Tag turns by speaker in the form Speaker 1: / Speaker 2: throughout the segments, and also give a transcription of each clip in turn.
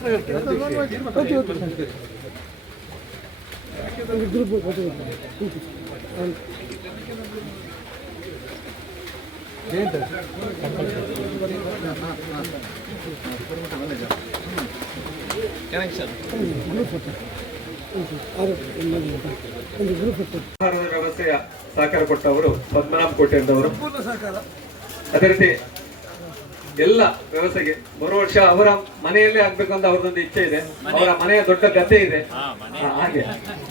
Speaker 1: ಆಹಾರದ ವ್ಯವಸ್ಥೆಯ ಸಹಕಾರ ಕೊಟ್ಟವರು ಪದ್ಮನಾಭ ಕೋಟೆ ಎಂದವರು ಅದೇ ರೀತಿ ಎಲ್ಲ ವ್ಯವಸ್ಥೆಗೆ ಬರುವ ವರ್ಷ ಅವರ ಮನೆಯಲ್ಲೇ ಆಗ್ಬೇಕು ಅಂತ ಅವ್ರದೊಂದು ಇಚ್ಛೆ ಇದೆ. ಅವರ ಮನೆಯ ದೊಡ್ಡ ಗತೆ ಇದೆ. ಹಾಗೆ.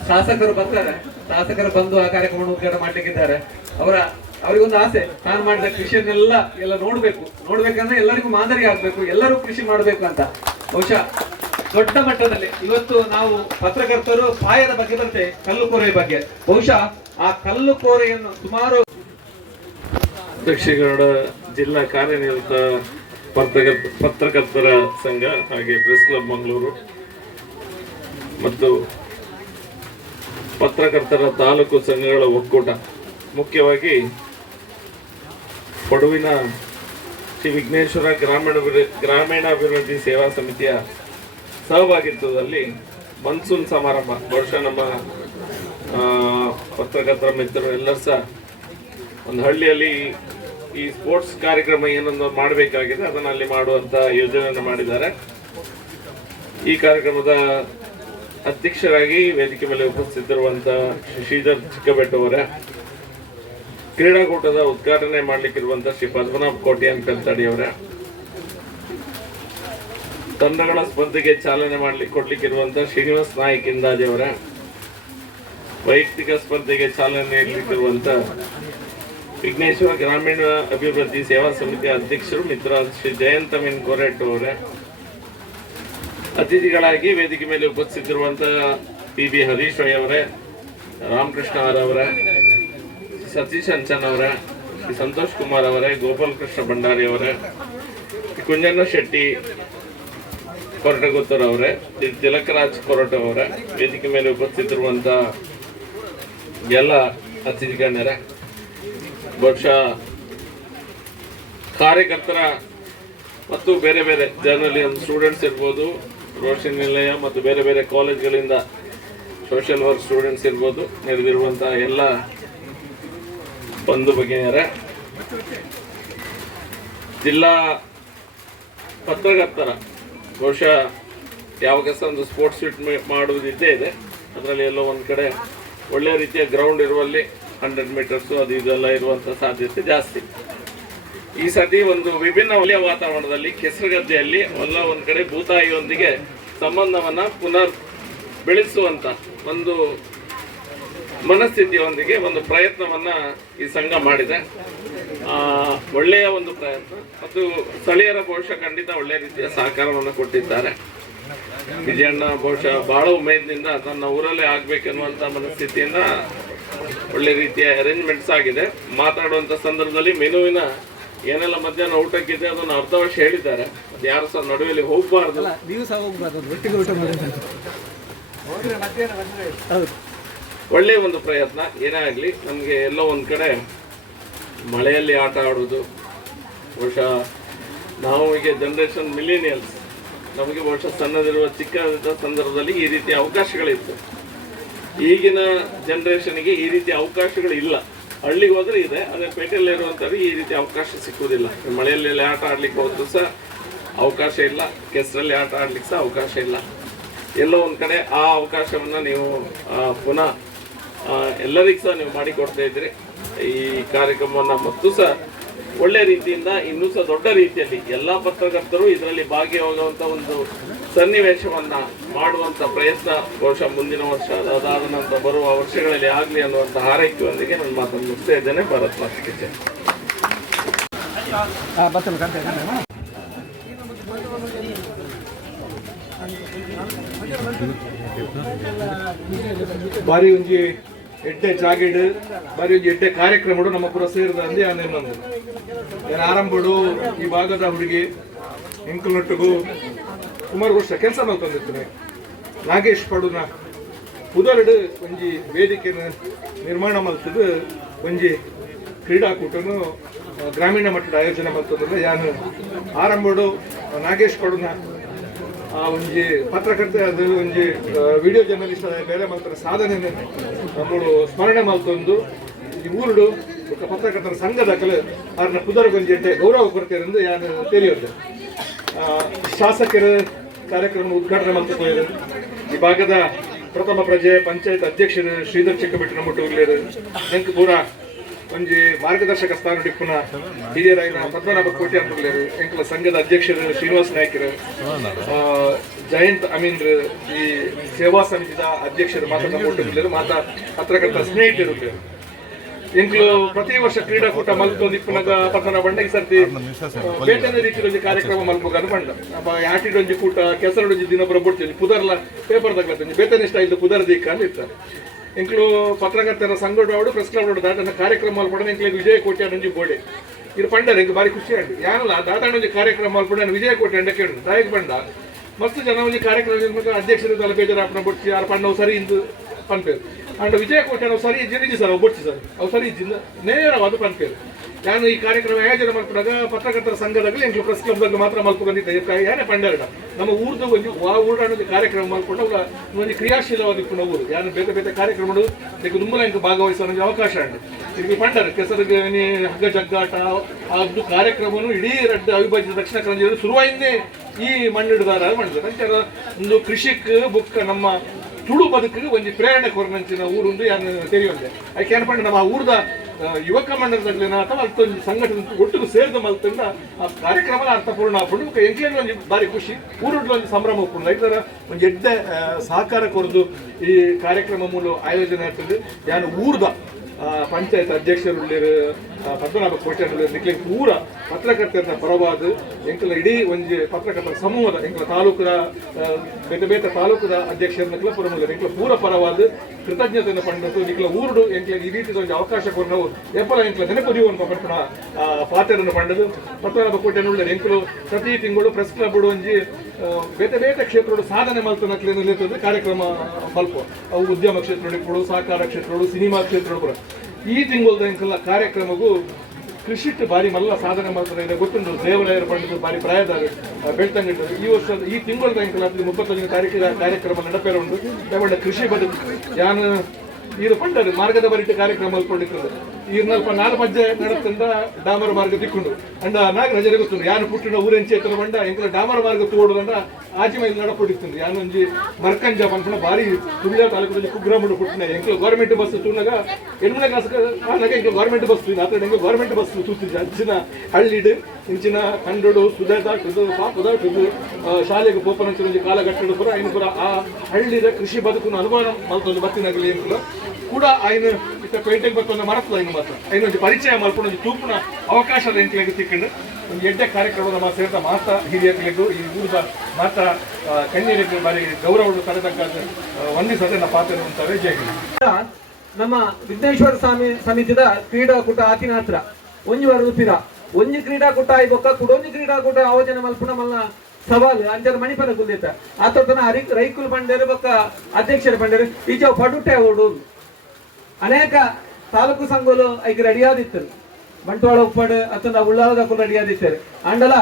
Speaker 1: ಶಾಸಕರು ಬರ್ತಾರೆ ಶಾಸಕರು ಬಂದು ಆ ಕಾರ್ಯಕ್ರಮವನ್ನು ಉದ್ಘಾಟನೆ ಮಾಡ್ಲಿಕ್ಕಿದ್ದಾರೆ. ಅವರ ಅವರಿಗೊಂದು ಆಸೆ, ನಾನು ಮಾಡಿದ ಕೃಷಿಯನ್ನೆಲ್ಲ ಎಲ್ಲ ನೋಡ್ಬೇಕು. ನೋಡ್ಬೇಕಂದ್ರೆ ಎಲ್ಲರಿಗೂ ಮಾದರಿ ಆಗ್ಬೇಕು, ಎಲ್ಲರೂ ಕೃಷಿ ಮಾಡ್ಬೇಕು ಅಂತ. ಬಹುಶಃ ದೊಡ್ಡ ಮಟ್ಟದಲ್ಲಿ ಇವತ್ತು ನಾವು ಪತ್ರಕರ್ತರು ಪಾಯದ ಬಗ್ಗೆ ಬರ್ತೇವೆ, ಕಲ್ಲು ಕೋರೆಯ ಬಗ್ಗೆ. ಬಹುಶಃ ಆ ಕಲ್ಲು ಕೋರೆಯನ್ನು ಸುಮಾರು
Speaker 2: ದಕ್ಷಿಣ ಜಿಲ್ಲಾ ಕಾರ್ಯನಿರತ ಪತ್ರಕರ್ತ ಪತ್ರಕರ್ತರ ಸಂಘ ಹಾಗೆ ಪ್ರೆಸ್ ಕ್ಲಬ್ ಮಂಗಳೂರು ಮತ್ತು ಪತ್ರಕರ್ತರ ತಾಲೂಕು ಸಂಘಗಳ ಒಕ್ಕೂಟ. ಮುಖ್ಯವಾಗಿ ಕೊಡವಿನ ಶ್ರೀ ವಿಘ್ನೇಶ್ವರ ಗ್ರಾಮೀಣ ಗ್ರಾಮೀಣಾಭಿವೃದ್ಧಿ ಸೇವಾ ಸಮಿತಿಯ ಸಹಭಾಗಿತ್ವದಲ್ಲಿ ಮನ್ಸೂನ್ ಸಮಾರಂಭ. ಬಹುಶಃ ನಮ್ಮ ಪತ್ರಕರ್ತರ ಮಿತ್ರರು ಎಲ್ಲರೂ ಸಹ ಒಂದು ಹಳ್ಳಿಯಲ್ಲಿ ಈ ಸ್ಪೋರ್ಟ್ಸ್ ಕಾರ್ಯಕ್ರಮ ಏನೊಂದು ಮಾಡಬೇಕಾಗಿದೆ, ಅದನ್ನು ಅಲ್ಲಿ ಮಾಡುವಂಥ ಯೋಜನೆಯನ್ನು ಮಾಡಿದ್ದಾರೆ. ಈ ಕಾರ್ಯಕ್ರಮದ ಅಧ್ಯಕ್ಷರಾಗಿ ವೇದಿಕೆ ಮೇಲೆ ಉಪಸ್ಥಿತರುವಂಥ ಶ್ರೀಧರ್ ಚಿಕ್ಕಬೆಟ್ಟು ಅವರ ಕ್ರೀಡಾಕೂಟದ ಉದ್ಘಾಟನೆ ಮಾಡಲಿಕ್ಕಿರುವಂತಹ ಶ್ರೀ ಪದ್ಮನಾಭ ಕೋಟಿಯನ್ ಪೆಲ್ತಡಿ ಅವರ. ತಂಡಗಳ ಸ್ಪರ್ಧೆಗೆ ಚಾಲನೆ ಮಾಡಲಿಕ್ಕೆ ಕೊಡ್ಲಿಕ್ಕಿರುವಂತಹ ಶ್ರೀನಿವಾಸ್ ನಾಯಕ್ ಇಂದಾಜಿಯವರ ವೈಯಕ್ತಿಕ ಸ್ಪರ್ಧೆಗೆ ಚಾಲನೆ ನೀಡಲಿಕ್ಕಿರುವಂತಹ ವಿಘ್ನೇಶ್ವರ ಗ್ರಾಮೀಣ ಅಭಿವೃದ್ಧಿ ಸೇವಾ ಸಮಿತಿ ಅಧ್ಯಕ್ಷರು ಮಿತ್ರ ಶ್ರೀ ಜಯಂತ ಮಿನ್ ಕೋರೆಟ್ ಅವರೇ. ಅತಿಥಿಗಳಾಗಿ ವೇದಿಕೆ ಮೇಲೆ ಉಪಸ್ಥಿತಿರುವಂತಹ ಪಿ ಬಿ ಹರೀಶ್ ರೈ ಅವರೇ, ರಾಮಕೃಷ್ಣ ಅವರೇ. ಸತೀಶ್ ಅಂಚನ್ ಅವರೇ ಸಂತೋಷ್ ಕುಮಾರ್ ಅವರೇ, ಗೋಪಾಲ್ ಕೃಷ್ಣ ಭಂಡಾರಿ ಅವರೇ ಕುಂಜಣ್ಣ ಶೆಟ್ಟಿ ಕೊರಟಗುತ್ತರ್ ಅವರೇ ತಿಲಕರಾಜ್ ಕೊರಟ ಅವರೇ, ವೇದಿಕೆ ಮೇಲೆ ಉಪಸ್ಥಿತಿರುವಂತ ಎಲ್ಲ ಅತಿಥಿ ಗಣ್ಯರೇ, ಬಹುಶಃ ಕಾರ್ಯಕರ್ತರ ಮತ್ತು ಬೇರೆ ಬೇರೆ ಜರ್ನಲಿಸಮ್ ಸ್ಟೂಡೆಂಟ್ಸ್ ಇರ್ಬೋದು, ರೋಷನ್ ನಿಲಯ ಮತ್ತು ಬೇರೆ ಬೇರೆ ಕಾಲೇಜ್ಗಳಿಂದ ಸೋಷಿಯಲ್ ವರ್ಕ್ ಸ್ಟೂಡೆಂಟ್ಸ್ ಇರ್ಬೋದು ನೆರೆದಿರುವಂತಹ ಎಲ್ಲ ಬಂಧು ಭಗಿನಿಯರೇ, ಜಿಲ್ಲಾ ಪತ್ರಕರ್ತರ, ಬಹುಶಃ ಯಾವ ಕೆಲಸ ಒಂದು ಸ್ಪೋರ್ಟ್ಸ್ ಶೀಟ್ ಮಾಡುವುದಿದ್ದೇ ಇದೆ. ಅದರಲ್ಲಿ ಎಲ್ಲೋ ಒಂದು ಕಡೆ ಒಳ್ಳೆಯ ರೀತಿಯ ಗ್ರೌಂಡ್ ಇರುವಲ್ಲಿ ಹಂಡ್ರೆಡ್ ಮೀಟರ್ಸು ಅದು ಇದೆಲ್ಲ ಇರುವಂಥ ಸಾಧ್ಯತೆ ಜಾಸ್ತಿ. ಈ ಸತಿ ಒಂದು ವಿಭಿನ್ನ ಒಳ್ಳೆಯ ವಾತಾವರಣದಲ್ಲಿ ಕೆಸರುಗದ್ದೆಯಲ್ಲಿ ಎಲ್ಲ ಒಂದು ಕಡೆ ಭೂತಾಯಿಯೊಂದಿಗೆ ಸಂಬಂಧವನ್ನು ಪುನರ್ ಬೆಳೆಸುವಂಥ ಒಂದು ಮನಸ್ಥಿತಿಯೊಂದಿಗೆ ಒಂದು ಪ್ರಯತ್ನವನ್ನ ಈ ಸಂಘ ಮಾಡಿದೆ. ಆ, ಒಳ್ಳೆಯ ಒಂದು ಪ್ರಯತ್ನ. ಮತ್ತು ಸ್ಥಳೀಯರ ಬಹುಶಃ ಖಂಡಿತ ಒಳ್ಳೆಯ ರೀತಿಯ ಸಹಕಾರವನ್ನು ಕೊಟ್ಟಿದ್ದಾರೆ. ವಿಜಯಣ್ಣ ಬಹುಶಃ ಬಹಳ ಉಮೇದಿನಿಂದ ತನ್ನ ಊರಲ್ಲೇ ಆಗ್ಬೇಕೆನ್ನುವಂತ ಮನಸ್ಥಿತಿಯನ್ನ ಒಳ್ಳೆ ರೀತಿಯ ಅರೇಂಜ್ಮೆಂಟ್ಸ್ ಆಗಿದೆ. ಮಾತಾಡುವಂತ ಸಂದರ್ಭದಲ್ಲಿ ಮೆನುವಿನ ಏನೆಲ್ಲ ಮಧ್ಯಾಹ್ನ ಊಟಕ್ಕಿದೆ ಅದನ್ನು ಅರ್ಧ ವರ್ಷ ಹೇಳಿದ್ದಾರೆ. ಅದು ಯಾರು ಸಹ ನಡುವೆಯಲ್ಲಿ ಹೋಗಬಾರ್ದು. ಒಳ್ಳೆಯ ಒಂದು ಪ್ರಯತ್ನ. ಏನೇ ಆಗಲಿ, ನಮಗೆ ಎಲ್ಲೋ ಒಂದು ಕಡೆ ಮಳೆಯಲ್ಲಿ ಆಟ ಆಡೋದು ಬಹುಶಃ ನಾವು ಈಗ ಜನ್ರೇಷನ್ ಮಿಲಿನಿಯಲ್ಸ್ ನಮಗೆ ಬಹುಶಃ ಸಣ್ಣದಿರುವ ಚಿಕ್ಕದ ಸಂದರ್ಭದಲ್ಲಿ ಈ ರೀತಿಯ ಅವಕಾಶಗಳಿತ್ತು. ಈಗಿನ ಜನ್ರೇಷನ್ಗೆ ಈ ರೀತಿಯ ಅವಕಾಶಗಳು ಇಲ್ಲ. ಹಳ್ಳಿಗೆ ಹೋದ್ರೆ ಇದೆ, ಆದರೆ ಪೇಟೆಯಲ್ಲಿ ಇರುವಂಥವ್ರಿಗೆ ಈ ರೀತಿ ಅವಕಾಶ ಸಿಕ್ಕುವುದಿಲ್ಲ. ಮಳೆಯಲ್ಲಿ ಆಟ ಆಡ್ಲಿಕ್ಕೆ ಹೋದ್ರು ಸಹ ಅವಕಾಶ ಇಲ್ಲ, ಕೆಸರಲ್ಲಿ ಆಟ ಆಡ್ಲಿಕ್ಕೆ ಸಹ ಅವಕಾಶ ಇಲ್ಲ. ಎಲ್ಲೋ ಒಂದು ಕಡೆ ಆ ಅವಕಾಶವನ್ನು ನೀವು ಪುನಃ ಎಲ್ಲರಿಗೂ ಸಹ ನೀವು ಮಾಡಿಕೊಡ್ತಾ ಇದ್ರಿ ಈ ಕಾರ್ಯಕ್ರಮವನ್ನ ಮತ್ತು ಸಹ ಒಳ್ಳೆ ರೀತಿಯಿಂದ ಇನ್ನೂ ಸಹ ದೊಡ್ಡ ರೀತಿಯಲ್ಲಿ ಎಲ್ಲಾ ಪತ್ರಕರ್ತರು ಇದರಲ್ಲಿ ಭಾಗಿಯಾಗುವಂತ ಒಂದು ಸನ್ನಿವೇಶವನ್ನ ಮಾಡುವಂತ ಪ್ರಯತ್ನ ಬಹುಶಃ ಮುಂದಿನ ವರ್ಷ ಅದಾದ ನಂತರ ಬರುವ ವರ್ಷಗಳಲ್ಲಿ ಆಗಲಿ ಅನ್ನುವಂಥ ಹಾರೈಕೆಯೊಂದಿಗೆ ನನ್ನ ಮಾತನ್ನು ಮುಗಿಸ್ತಾ ಇದ್ದೇನೆ. ಭಾರತ್
Speaker 3: ಮಾತಿಗೆ
Speaker 1: ಬಾರಿ ಒಂಜಿ
Speaker 4: ಜಾಗಿಡು ಬರೀ ಒಂದು ಎಡ್ಡೆ ಕಾರ್ಯಕ್ರಮಡು ನಮ್ಮ ಪುರ ಸೇರಿದ ಅಂದೆ ಅನ್ನೊಂದು. ನಾನು ಆರಂಭಡು, ಈ ಭಾಗದ ಹುಡುಗಿ ಎಂಕುಲೊಟ್ಟಿಗೂ ಸುಮಾರು ವರ್ಷ ಕೆಲಸ ಮಾಡ್ಕೊಂಡಿರ್ತೀನಿ ನಾಗೇಶ್ ಪಡುನ ಉದರಡು ಒಂಜಿ ವೇದಿಕೆನ ನಿರ್ಮಾಣ ಮಲ್ತದು ಒಂಜಿ ಕ್ರೀಡಾಕೂಟನು ಗ್ರಾಮೀಣ ಮಟ್ಟದ ಆಯೋಜನೆ ಮಲ್ತದ್ರೆ ಯಾನು ಆರಂಭಡು ನಾಗೇಶ್ ಪಡುನ ಆ, ಒಂಜಿ ಪತ್ರಕರ್ತೆ ಅದು ಒಂಜಿ ವಿಡಿಯೋ ಜರ್ನಲಿಸ್ಟ್ ಬೇರೆ ಮಾತ್ರ ಸಾಧನೆ ನಮ್ಮಳು ಸ್ಮರಣೆ ಮಾಲ್ತೊಂದು ಈ ಊರುಡು ಬೊಕ್ಕ ಪತ್ರಕರ್ತರ ಸಂಘದ ಕಲೆ, ಅವ್ರನ್ನ ಪುದರ್ಗೊಂಜಿ ಎಡ್ಡೆ ಗೌರವ ಕೊಡ್ತೇನೆಂದು ಯಾನು ತಿಳಿಯೋದು. ಶಾಸಕರ ಕಾರ್ಯಕ್ರಮ ಉದ್ಘಾಟನೆ ಮಾಡ್ತಾ ಹೋಗಿದ್ರು ಈ ಭಾಗದ ಪ್ರಥಮ ಪ್ರಜೆ, ಪಂಚಾಯತ್ ಅಧ್ಯಕ್ಷರು ಶ್ರೀಧರ್ ಚಿಕ್ಕಬಿಟ್ಟಿನ ಮುಟ್ಟು ನಂಗೆ ಪೂರ ಒಂಜಿ ಮಾರ್ಗದರ್ಶಕ ಸ್ಥಾನ ಟಿಪ್ಪುನ ಹಿರಿಯರಾಯಿನ ಪದ್ಮನಾಭ ಕೋಟಿ ಅಂತುಗ್ಲೇರು ಎಂಕಲ ಸಂಘದ ಅಧ್ಯಕ್ಷರು ಶ್ರೀನಿವಾಸ ನಾಯ್ಕರು. ಆ, ಜಯಂತ್ ಅಮೀನ್ರ ಈ ಸೇವಾ ಸಮಿತಿದ ಅಧ್ಯಕ್ಷರು ಮುಟ್ಟುಗ್ಲೇರು ಮಾತಾ ಪತ್ರಕರ್ತ ಸ್ನೇಹಿತರು ಎಂಕ್ಲು ಪ್ರತಿ ವರ್ಷ ಕ್ರೀಡಾಕೂಟ ಮಲ್ತೊಂದು ಇಪ್ಪನಾಗ ಪತನ ಬಂಡ ಈ ಸರ್ತಿ ಬೇಟನೆ ರೀತಿಯ ಒಂದು ಕಾರ್ಯಕ್ರಮ ಮಲ್ಪಗಾರ ಬಂಡ ಅಪ್ಪ ಆಟಿಡೊಂಜಿ ಕೂಟ ಕೆಸರಡೊಂಜಿ ದಿನ ಬರಬಿಡ್ತೀನಿ ಪುದರ್ಲ ಪೇಪರ್ ತಗೊಳ್ತೀನಿ ಬೇತನೆ ಸ್ಟೈಲ್ ಪುದರ್ ದೀಕ ಅಂತ ಇರ್ತಾರೆ. ಎಂಕ್ಲು ಪತ್ರಕರ್ತರ ಸಂಘಟ ప్రెస్ ಪ್ರೆಸ್ ಕ್ಲಬ್ కార్యక్రమాలు కూడా ಕಾರ್ಯಕ್ರಮ ಮಲ್ಪಡ ಎಂಕ್ಲೆ ವಿಜಯ ಕೋಟೆ పండారు ಬೋಡೆ. భారీ ಪಂಡರ್ ಎಂಕ್ ಬಾರಿ ಖುಷಿ ಆಂಡು ಯಾನಲ್ಲ ದಾತಾಣೊಂಜಿ ಕಾರ್ಯಕ್ರಮ ಮಲ್ಪಡ ವಿಜಯ ಕೋಟೆ ಅಂಡ ಕೇಳು ತಾಯಿಗೆ ಪಂಡ. ಮಸ್ತ್ ಜನ ಒಂಜಿ ಕಾರ್ಯಕ್ರಮ ಅಧ್ಯಕ್ಷರು ತಲೆ ಬೇಜಾರಾಪನ ಬೊಟ್ಟಿ ಆರು ಪಂಡ ಸರಿ ಇಂದು ಪನ್ಪೇರು. ಅಂಡ್ ವಿಜಯ ಕೋಟೆ ನಾವು ಸರಿ ಇದ್ದೀನಿ ಸರ್ ಒಬ್ಬೊಚ್ಚಿ ಸರ್. ಅವು ಸರಿ ಇದ್ದಿಂದ ನೇರವಾದ ಪನ್ಪೇರು. ನಾನು ಈ ಕಾರ್ಯಕ್ರಮ ಆಯೋಜನೆ ಮಾಡ್ಕೊಂಡಾಗ ಪತ್ರಕರ್ತರ ಸಂಘದಾಗಲಿ ಎಂಕ್ಲು ಪ್ರೆಸ್ ಕ್ಲಬ್ದಾಗ ಮಾತ್ರ ಮಲ್ಕೊಂಡಿದ್ದೆ ಯಾನೇ ಪಂಡರ ನಮ್ಮ ಊರ್ದು ಒಂದು ಆ ಊರಾಣದ ಕಾರ್ಯಕ್ರಮ ಮಾಡ್ಕೊಂಡು ಅವಾಗ ಒಂದು ಕ್ರಿಯಾಶೀಲವಾದ ಇಪ್ಪುನ ಊರು ಯಾರು ಬೇರೆ ಬೇರೆ ಕಾರ್ಯಕ್ರಮಗಳು ಇದಕ್ಕೆ ತುಂಬ ಇಂಕ ಭಾಗವಹಿಸೋ ನನಗೆ ಅವಕಾಶ ಉಂಟು. ಇದಕ್ಕೆ ಪಂಡರ್, ಕೆಸರಿಗೆ ಹಗ್ಗ ಜಗ್ಗಾಟ ಅದು ಕಾರ್ಯಕ್ರಮವನ್ನು ಇಡೀ ರಡ್ಡ ಅವಿಭಾಜ್ಯ ದಕ್ಷಿಣ ಕನ್ನಡ ಶುರುವಾಯಿಂದೇ ಈ ಮಣ್ಣಿಡ್ದಾರ ಮಾಡಿದ್ರು. ನಂತರ ಒಂದು ಕೃಷಿಕ್ ಬುಕ್ ನಮ್ಮ ತುಳು ಬದುಕಿಗೆ ಒಂದು ಪ್ರೇರಣೆ ಕೊರನಂಚಿನ ಊರುಂದು ಯಾರು ತೆರೆಯೊಂದೆ ಅದಕ್ಕೆ ಏನಪ್ಪ ನಮ್ಮ ಆ ಊರ್ದ ಯುವಕ ಮಂಡಲದಲ್ಲಿನ ಅಥವಾ ಅಷ್ಟೊಂದು ಸಂಘಟನೆ ಒಟ್ಟಿಗೆ ಸೇರಿದ ಮಲ್ತಿಂದ ಆ ಕಾರ್ಯಕ್ರಮ ಅರ್ಥಪೂರ್ಣ ಆಪುಂಡು ಎಂಕ್ಲೇನು ಒಂದು ಬಾರಿ ಖುಷಿ. ಊರುಡ್ಲ ಒಂದು ಸಂಭ್ರಮ ಉಪ್ಪುಂಡು ಲೈಕ್ ಒಂದು ಎಡ್ಡೆ ಸಹಕಾರ ಕೊರದು ಈ ಕಾರ್ಯಕ್ರಮ ಮೂಲ ಆಯೋಜನೆ ಆಗ್ತದೆ. ಯಾನು ಊರ್ದ ಪಂಚಾಯತ್ ಅಧ್ಯಕ್ಷರು ಪದ್ಮನಾಭ ಕೋಟೆ ನಿಕ್ಲೆ ಪೂರ ಪತ್ರಕರ್ತರ ಪರವಾದ ಎಂಕಲ ಇಡೀ ಒಂಜಿ ಪತ್ರಕರ್ತರ ಸಮೂಹದ, ಎಂಕಲ ತಾಲೂಕದ ಬೇತ ಬೇತ ತಾಲೂಕುದ ಅಧ್ಯಕ್ಷರನ್ನ ಪುರ ಮೂಲಕ ಎಂಕಲ ಪೂರ ಪರವಾದ ಕೃತಜ್ಞತೆಯನ್ನು ಪಂಡತು ನಿಕ್ಲ ಊರುಡು, ಎಂಕಲ ಈ ರೀತಿಯ ಒಂದು ಅವಕಾಶ ಕೊಟ್ಟು ಎಪ್ಪಲ ಎಂಕ್ಲ ನೆನಪುದಿಯುವಂತ ಪಟ್ಟಣ ಪಾತ್ರರನ್ನು ಪಂಡದು ಪದ್ಮನಾಭ ಕೋಟೆ ಉಳ್ಳೇರು ಎಂಕಲು ಪ್ರತಿ ತಿಂಗಳು ಪ್ರೆಸ್ ಕ್ಲಬ್ ಒಂಜಿ ಬೇತೆ ಬೇತೆ ಕ್ಷೇತ್ರಗಳು ಸಾಧನೆ ಮಲ್ತನಕ್ಲೆ ನಿಲ್ಲಿರ್ತದೆ ಕಾರ್ಯಕ್ರಮ ಮಲ್ಪ ಅವು ಉದ್ಯಮ ಕ್ಷೇತ್ರಗಳು ಸಹಕಾರ ಕ್ಷೇತ್ರಗಳು, ಸಿನಿಮಾ ಕ್ಷೇತ್ರಗಳು ಕೂಡ. ಈ ತಿಂಗಳ ಕಾರ್ಯಕ್ರಮಗೂ ಕೃಷಿಟ್ಟು ಬಾರಿ ಮಲ್ಲ ಸಾಧನೆ ಮಾಡ್ತಾರೆ ಗೊತ್ತುಂಟು. ದೇವರಾಯರ ಪಂಡಿತರು ಭಾರಿ ಪ್ರಾಯದಾರ ಬೆಳ್ತಂಗಿಟ್ಟರು ಈ ವರ್ಷದ ಈ ತಿಂಗಳದ ಎಂಕಲ್ಲ ತಾರೀಖಿನ ಕಾರ್ಯಕ್ರಮ ನಡಪೇರ ಉಂಟು ಕೃಷಿ ಬದುಕು. ಯಾನು ಇದು ಪಂಡರ್ ಮಾರ್ಗದ ಬರಿಟ್ಟು ಕಾರ್ಯಕ್ರಮ ಅಲ್ಪಿಕೊಂಡಿದ್ದು ಇದನ್ನಲ್ಪ ನಾಲ್ಕು ಮಧ್ಯೆ ನಡೆತಂದ ಡಾಮರ ಮಾರ್ಗ ತಿಕ್ಕೊಂಡು, ಅಂಡ ನಾಗರಾಜರಿಗೆ ಗೊತ್ತುಂಡು ಯಾರು ಪುಟ್ಟಿನ ಊರಂಚಿ ಎತ್ತರ ಬಂಡ ಎಂಕಲ ಡಾಮರ ಮಾರ್ಗ ತೋಡುದಂಡ ಆಜಿಮ ಇಲ್ಲಿ ಯಾರು ಅಂಜಿ ಮರ್ಕಂಜ ಬಂದ ಭಾರಿ ತುಳಿಯ ತಾಲೂಕಿನಲ್ಲಿ ಕುಗ್ರಾಮಡು ಪುಟ್ಟಿನ ಎಂಕಲ ಗೌರ್ಮೆಂಟ್ ಬಸ್ ತುಂಡಾಗ ಎಣ್ಣೆ ಕಾಸಕ ಆಗ ಎಂಕ ಗೌರ್ಮೆಂಟ್ ಬಸ್ ತುಂಬ ಆತ ಎಂಕಲ ಗೌರ್ಮೆಂಟ್ ಬಸ್ ತೂತಿದ್ದೆ. ಅಂಚಿನ ಹಳ್ಳಿಡು, ಇಂಚಿನ ಕಂಡುಡು ಸುಧಾತ ಕುದು, ಪಾಪದ, ಕುದು ಶಾಲೆಗೆ ಪೋಪನಂಚಿನ ಕಾಲಘಟ್ಟಡು ಪುರ, ಇನ್ನು ಪುರ ಆ ಹಳ್ಳಿದ ಕೃಷಿ ಬದುಕು ಅನುಭವ ಮಲ್ತೊಂದು ಬತ್ತಿನಾಗಲಿ ಎಂಕಲ ಕೂಡ ಆಯ್ನ ಬರ್ತು ಬತ್ತೊಂದು ಮರತ್ತದ ಇನ್ನು ಮಾತ್ರ. ಐನು ಒಂದು ಪರಿಚಯ ಮಾಡ್ಕೊಂಡು ಒಂಜಿ ತೂಪುನ ಅವಕಾಶದ ಎಂಕ್ಲೆಗೆ ಸಿಕ್ಕಂಡು ಒಂದು ಎಡ್ಡೆ ಕಾರ್ಯಕ್ರಮ ನಮ್ಮ ಸೇರಿದ ಮಾತಾ ಹಿರಿಯರ್ಗಳಿಗೂ ಈ ಊರಿದ ಮಾತಾ ಕಣ್ಣೀರಿಗೆ ಬಾರಿ ಗೌರವ ತರತಕ್ಕ ವಂದಿಸದೆ ನಮ್ಮ ಪಾತ್ರ ಅಂತಾರೆ ಜಯ
Speaker 1: ನಮ್ಮ ವಿಘ್ನೇಶ್ವರ ಸ್ವಾಮಿ ಸಮಿತಿದ ಕ್ರೀಡಾಕೂಟ ಆತಿನ ಹತ್ರ ಒಂಜಿ ವಾರ ರೂಪಿದ ಒಂಜಿ ಕ್ರೀಡಾಕೂಟ ಆಯ್ಬೊಕ್ಕ, ಕುಡೊಂಜಿ ಕ್ರೀಡಾಕೂಟ ಆಯೋಜನೆ ಮಲ್ಪುಣ ಮಲ್ಲ ಸವಾಲು ಅಂಜರ ಮಣಿಪದ ಕುಲ್ದಿತ್ತ ಆತನ ಹರಿ, ರೈಕುಲ್ ಬಂಡೇರು ಬೊಕ್ಕ ಅಧ್ಯಕ್ಷರ ಬಂಡೇರು ಈಚೆ ಪಡುಟೆ ಓಡು ಅನೇಕ ತಾಲೂಕು ಸಂಘಗಳು ಐಕ್ ರೆಡಿಯಾದಿತ್ತು ಬಂಟ್ವಾಳ, ಉಪ್ಪಡು ಅತನ ಉಳ್ಳಾಲದಕ್ಕೂ ಕುಲ ರೆಡಿಯಾದಿತ್ತು ಅಂಡಲ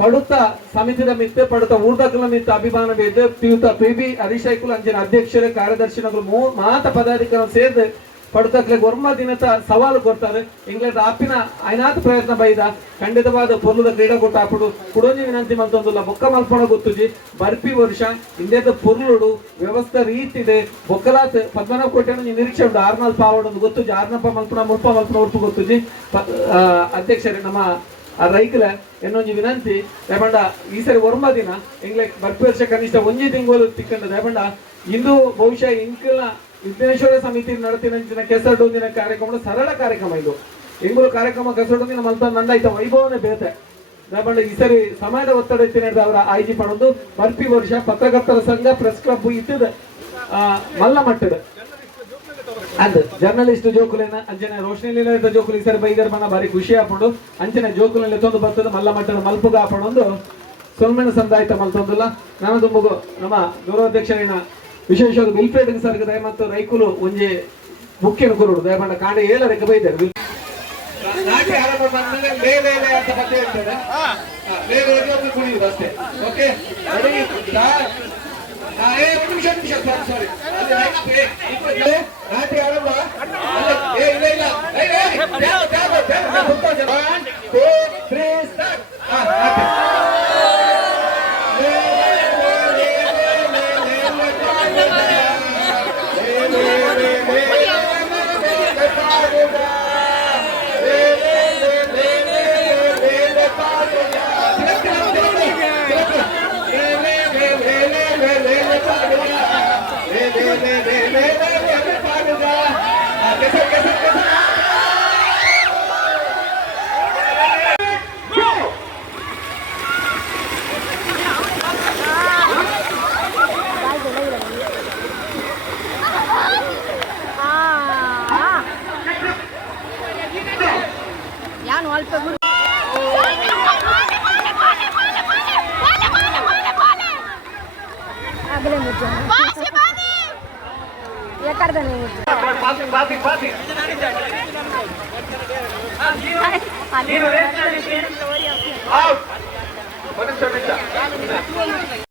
Speaker 1: ಪಡುತ್ತ ಸಮಿತಿದ ಮಿತ್ತೆ, ಪಡುತ್ತ ಊರ್ದಕಲ ಮಿತ್ತ, ಅಭಿಮಾನ ಬೇದ ಪಿಯುತ ಪಿ ಬಿ, ಹರಿಶೈಕುಲ್ ಅಂಜನ ಅಧ್ಯಕ್ಷರು ಕಾರ್ಯದರ್ಶಿನಗಳು ಮಾತ ಪದಾಧಿಕಾರಿ ಸೇರ್ದು ಪಡುತ್ತಕ್ಲೆ ಒರ್ಮ ದಿನದ ಸವಾಲು ಕೊಡ್ತಾರೆ. ಇಂಗ್ಲೆಂಡ್ ಆಪಿನ ಐನಾತ್ ಪ್ರಯತ್ನ ಬೈದ, ಖಂಡಿತವಾದ ಪೊರ್ಲುದ ಕ್ರೀಡಾಕೂಟ ಆಪುಡು. ಕುಡೋಜಿ ವಿನಂತಿ ಮಂತೊಂದುಲ್ಲ ಬೊಕ್ಕ ಮಲ್ಪಣ ಗೊತ್ತುಜಿ. ಬರ್ಪಿ ವರ್ಷ ಇಂದೇದ ಪೊರ್ಲುಡು, ವ್ಯವಸ್ಥೆ ರೀತಿದೆ. ಬೊಕ್ಕಲಾತ್ ಪದ್ಮನಾಭ ಕೋಟೆಯನ್ನು ನಿರೀಕ್ಷೆ ಉಂಟು. ಆರ್ನಾಲ್ ಪಾವಡೊಂದು ಗೊತ್ತುಜಿ. ಆರ್ನಪ್ಪ ಮಲ್ಪಣ ಮುಲ್ಪ ಮಲ್ಪಣ ಉರ್ಪು ಗೊತ್ತುಜಿ. ಅಧ್ಯಕ್ಷರೇ, ನಮ್ಮ ಆ ರೈಕಲ ಎನ್ನೊಂಜಿ ವಿನಂತಿ. ರೇಪಂಡ ಈ ಸರಿ ಒರ್ಮ ದಿನ, ಇಂಗ್ಲೆಂಡ್ ಬರ್ಪಿ ವರ್ಷ ಕನಿಷ್ಠ ಒಂಜಿ ತಿಂಗಳು ತಿಕ್ಕಂಡ ರೇಪಂಡ ಇಂದು ಬಹುಶಃ ಇಂಕಲ್ನ ವಿಘ್ನೇಶ್ವರ ಸಮಿತಿ ನಡೆತಿನ ದಿನ ಕಾರ್ಯಕ್ರಮ, ಸರಳ ಕಾರ್ಯಕ್ರಮ ಇದು. ಎಂಗೂರು ಕಾರ್ಯಕ್ರಮ ಕೆಸರಡೊಂದಿನ ನಂದ ನಂದಾಯ್ತ ವೈಭವನೇ ಬೇತೆ. ದಾಬಂಡ ಈ ಸರಿ ಸಮಾಜದ ಒತ್ತಡ ಇತ್ತಿನ ಅವರ ಆಯ್ಕೆ ಪಡೆದು ಬರ್ತಿ ವರ್ಷ ಪತ್ರಕರ್ತರ ಸಂಘ, ಪ್ರೆಸ್ ಕ್ಲಬ್ ಇಟ್ಟದ ಮಲ್ಲ ಮಟ್ಟದ
Speaker 3: ಅಂದ್ ಜರ್ನಲಿಸ್ಟ್ ಜೋಕುಲೇನ, ಅಂಜನ ರೋಷನಿಲಿನ ಜೋಕುಲು ಈ ಸರಿ ಬೈಗರ್ ಬಣ್ಣ ಭಾರಿ ಖುಷಿ ಹಾಕೊಂಡು ಅಂಚನೆ ಜೋಕುಲಲ್ಲಿ ತೊಂದು ಬರ್ತದ ಮಲ್ಲ ಮಟ್ಟದ ಮಲ್ಪುಗ ಹಾಕೊಂಡು ಸೊಲ್ಮೆನ ಸಂದಾಯಿತ ಮಲ್ತೊಂದಲ್ಲ. ನಾನು ತುಂಬಗು ನಮ್ಮ ಗೌರವಾಧ್ಯಕ್ಷರಿನ ವಿಶೇಷವಾಗಿ ಮಿಲ್ಫೇಡ್ ಸರ್ಗದ ಮತ್ತು ರೈಕುಲು ಒಂಜೆ ಮುಖ್ಯನ ಕುರುಡು ದಯಮಾಡ ಕಾಣೆ ಏಳ ರೆಕ್ಕ
Speaker 1: ನಾಟಿ ಆರಂಭ ಬಂದ್ಮೇಲೆ ಲೇ ಲೇ ಅಂತ ಹೇಳ್ತಾರೆ. ಲೇ ಅಷ್ಟೇ. ಓಕೆ? ಏ ನಾಟಿ ಇಲ್ಲ ನಾನು
Speaker 5: ಅಲ್ಪ ಆಗಲೇ ಮುಚ್ಚ
Speaker 1: ಯಾಕಡೆ